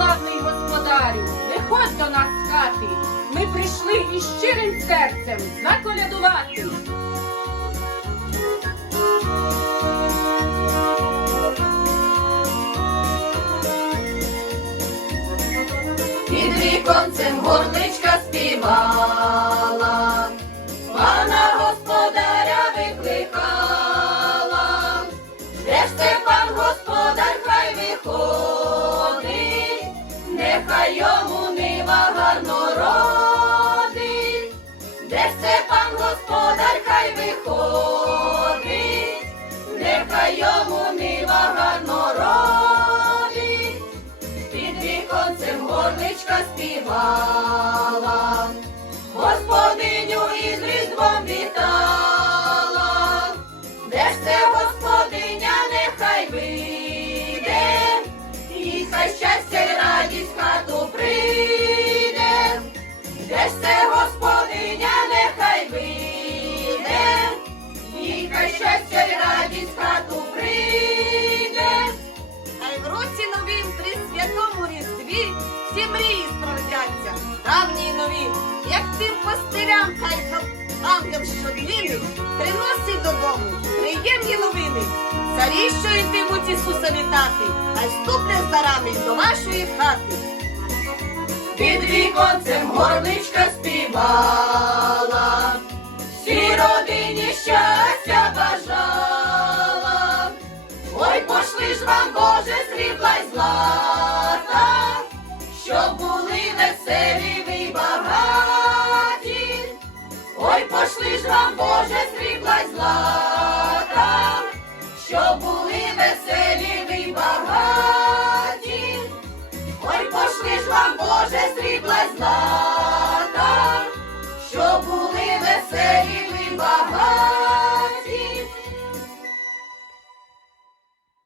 славний господарю, виходь до нас з хати. Ми прийшли із щирим серцем заколядувати. Під пан господар хай виходить, нехай йому мила гарно родить під віконцем горличка співала, році новім при святому різдві. Всі мрії справдяться, давні й нові, як тим пастирям хай ангел щоднини приносить додому приємні новини. Царі, що йтимуть Ісуса вітати, хай ступлять за рами до вашої хати. Під віконцем горличка співала, вам, Боже, срібла й злата, щоб були веселі ви й багаті. Ой, пошли ж вам, Боже, срібла й злата, щоб були веселі ви багаті. Ой, пошли ж вам, Боже, срібла й злата,